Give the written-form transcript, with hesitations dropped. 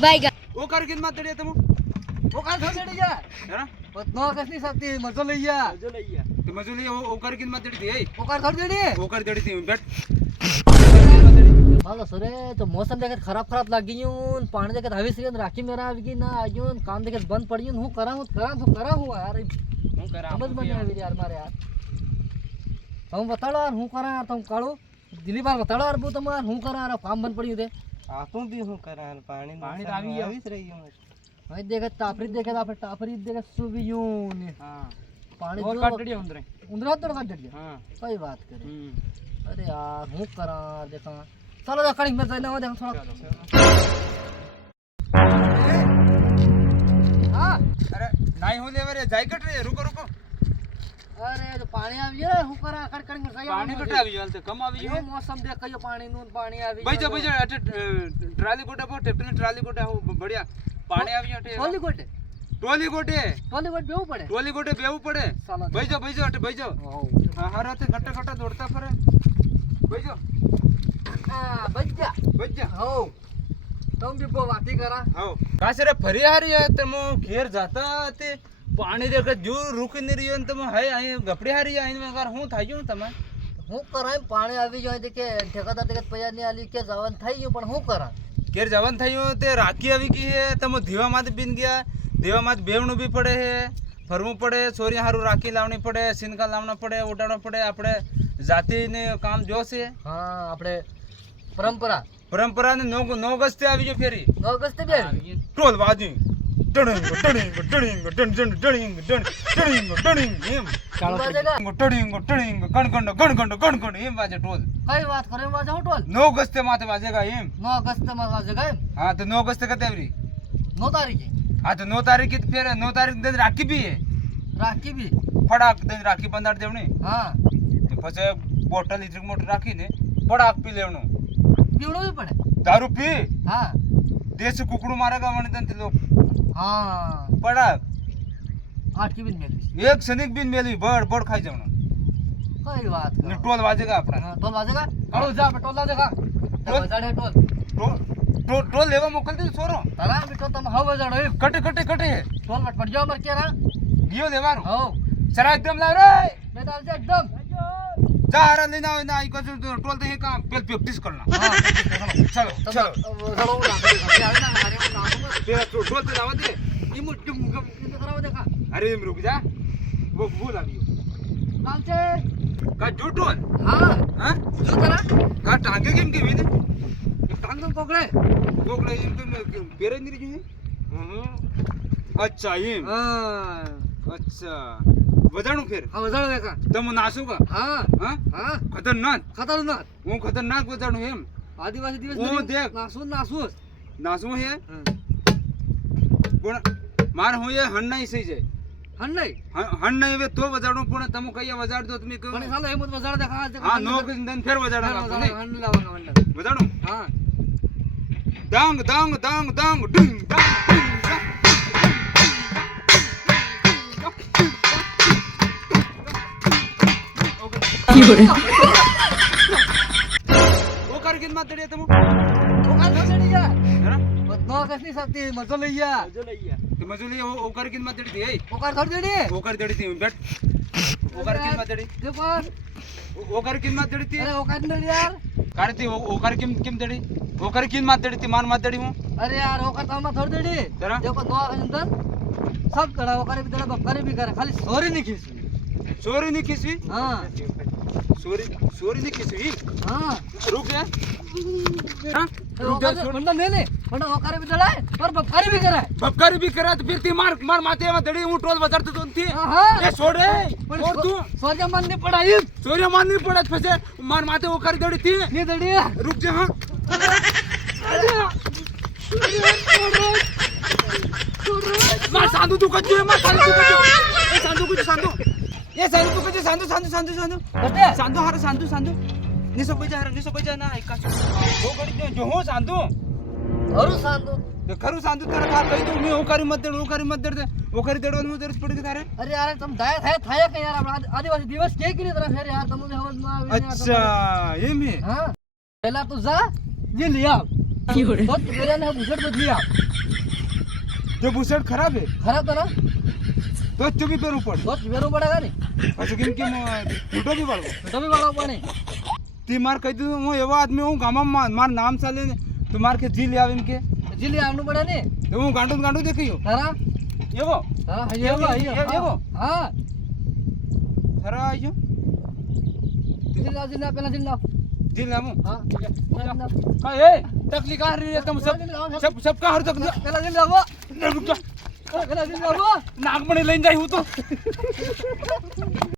बैगन वो कर किन मात दड़िया तुम वो का थोड़ी डड़ी जा है ना नो कस नहीं सकती मजो लइया तो मजूली वो कर किन मात दड़ी थी वो का थोड़ी डड़ी वो कर दड़ी थी बैठ हालो सरे तो मौसम देखत खराब लग गयून पानी देखत हवी सियन राखी मेरा आवी ना आयून काम देखत बंद पड़ियून हूं करा हूं यार हूं करा समझ में नहीं आवी यार मारे यार तुम बताड़ो यार हूं करा यार तुम काड़ो दिली बार बताड़ो यार वो तुम यार हूं करा यार काम बंद पड़ियो दे आपू भी हूं करा पानी तो आवी रही हूं भाई देखत टाफरी देखत सुबियून हां पानी और जो काट दड़िया उंदरे उंदरा तो काट दड़िया हां कोई बात करे अरे यार हूं करा देखा चलो जा कड़ी में जाना हो देख थोड़ा हां अरे नहीं हो ले रे जाई कट रे रुको अरे तो पानी आवी है हूं करा कड़ में जाई पानी कट आवी वाल तो कम आवी यो मौसम देख कयो पानी नून पानी आवी भाई जा अटे ट्राली गोटा बो ट्रैक्टर ट्राली गोटा हो बढ़िया पानी आवी अटे टोली गोटे बेऊ पड़े बेऊ पड़े साला भाई जा अटे भाई जा हां हर रात घट्टा दौड़ता फिरे भाई जा हां बच जा हो तुम भी बो बाती करा हो का से रे फरी हारी है तम घेर जाता ते पानी देख जो रुक नहीं रही है तम है आई गपड़ी हारी आई में अगर हूं थायो तम हूं करा पानी आवी जो देखे ठेकादार देखत पैया नहीं आली के जवान थाई पण हूं करा घेर जवान थायो ते राखी आवी की है तम धीवा मात बिन गया देवा मात बेवणू भी पड़े है फरमू पड़े सोरी हारू राखी लावनी पड़े सिनका लावना पड़े उडाड़ना पड़े अपने जाति ने काम जो से हां अपने परंपरा ने नो गस्ते आवी जो फेरी 9 अगस्त भी आई टोल बाजी डड़िंग एम बाजेगा टड़िंग गण एम बाजे टोल कई बात करे बाजे हो टोल 9 गस्ते माते बाजेगा एम 9 अगस्त में बाजेगा हां तो 9 गस्ते कते आवरी 9 तारीख है हां तो 9 तारीख की फिर 9 तारीख दिन राखी भी है राखी भी फड़ाक दिन राखी बंदाड़ देवनी हां तो फसे बोतल इतनी मोटी राखी ने फड़ाक पी लेवनो पीवड़ो भी पड़े दारू पी हां देश कुकड़ू मारेगा वने ते लोग हां फड़ाक 8 की बिन में एक सनिक बिन मेली बड़ खाई जावनो कई बात ने टोल बाजेगा अपना हां टोल बाजेगा कड़ो जा पे टोल देखा तो बजाड़े टोल टोल लेवा मोकल दे छोरो तारा बिटो तुम हाउ बजाड़ो कटे टोल मत पड़ जाओ मर के रा गियो लेवारो हो सरा एकदम लाव रे मैं डाल जा एकदम जा हरा लेना ना आई को टोल दे काम पेल प्रैक्टिस करना हां चलो चलो उड़ा अभी आवे ना हमारे को नाम तेरा टोल ते लावा दे ये मुट्ठी मुगम कराओ देखा अरे रुक जा वो भूल आ गयो काम से का टोल हां हां जो करा का टांगे केम के विद टांग तुम पकड़े गोगले इनके पेरे नहीं रही है अच्छा ये हां अच्छा वजाणू फिर हां बजाड़ो देखा तम नासू का हां हां हां खतरनाक वो खतरनाक वजाणू है आदिवासी दिवस वो देख नासूस नासू है पण मार हो ये हण नहीं सही जाए हण नहीं वे तो वजाणू पण तम कई वजाड़ दो तुम्ही पण साला हे मत बजाड़ देखा हां नो के दिन फिर वजाड़ा नहीं हण लावांगा मंडल वजाणू हां डांग डांग डांग डांग डिंग डांग वो कर किन मत दड़िया तुम वो का थोड़ी जा है ना नो कस नहीं सकती मजो लइया तो मजूली वो कर किन मत दड़ी थी वो का थोड़ी डड़ी वो कर दड़ी थी बैठ वो कर किन मत दड़ी देखो वो कर किन मत दड़ी थी अरे वो का डड़ी यार करती वो कर किम दड़ी वो कर किन मत दड़ी थी मान मत दड़ी हूं अरे यार वो का तो हम थोड़ी डड़ी तेरा देखो नो अंदर सब करा वो करे भी तेरा बकरी भी करे खाली सोरी नहीं खींची सोरी नहीं खींची हां सोरी नहीं खींची हां रुक जा हां रुक जा बंदा ले बंदा वो करे भी दड़ाए और बकरी भी करे बकरी भी करा तो फिर ती मार माथे में दड़ी हूं टोल बजाते तो थी हां ए छोड़ रे और तू सोरिया मान नहीं पड़ाई सोरिया मान नहीं पड़ा फसे मार माथे वो कर दड़ी थी नहीं दड़ी रुक जा हां मार सांदू तू कच्चे मार सांदू तू कच्चे ए सांदू कुछ सांदू ये सांदू तू कच्चे सांदू बटे सांदू हर सांदू निसो पैजा ना ऐका हो गडी जो हो सांदू और सांदू तो खरू सांदू तेरा था कही तो मैं ओकारी मत दे ओकारी देड़ो में जरूरत पड़ गई थारे अरे यार तुम दाया था क्या यार अपना आदिवासी दिवस के लिए तरह फिर यार तुम मुझे समझ में अच्छा ये में हां पहला तो जा ये लिया તો મેરા ને બુશર્ટ બદલી આપ જો બુશર્ટ ખરાબ હે ખરાબ કરો તો જ ચૂપી પહેરવું પડે તો વેરું પડેગા ને પછી કેમ છૂટો બી પડવો તો બી વાળો પાણી તે માર કહી દીધું હું એવો આદમી હું ગામમાં માર નામ ચાલે ને તો માર કે જી લે આવીને કે જીલી આવનું પડે ને તો હું ગાંડું દેખ્યો તારા એવો હા એવો એવો હા ખરા આવ્યો જીલી લાવ પેલા જીલી લાવ જી લે હું હા का ए तकलीफ आ रही है तुम सब का हर तकलीफ પેલા જીલી લાવો रुक जा પેલા જીલી લાવો नाक में लेन जाई हूं तो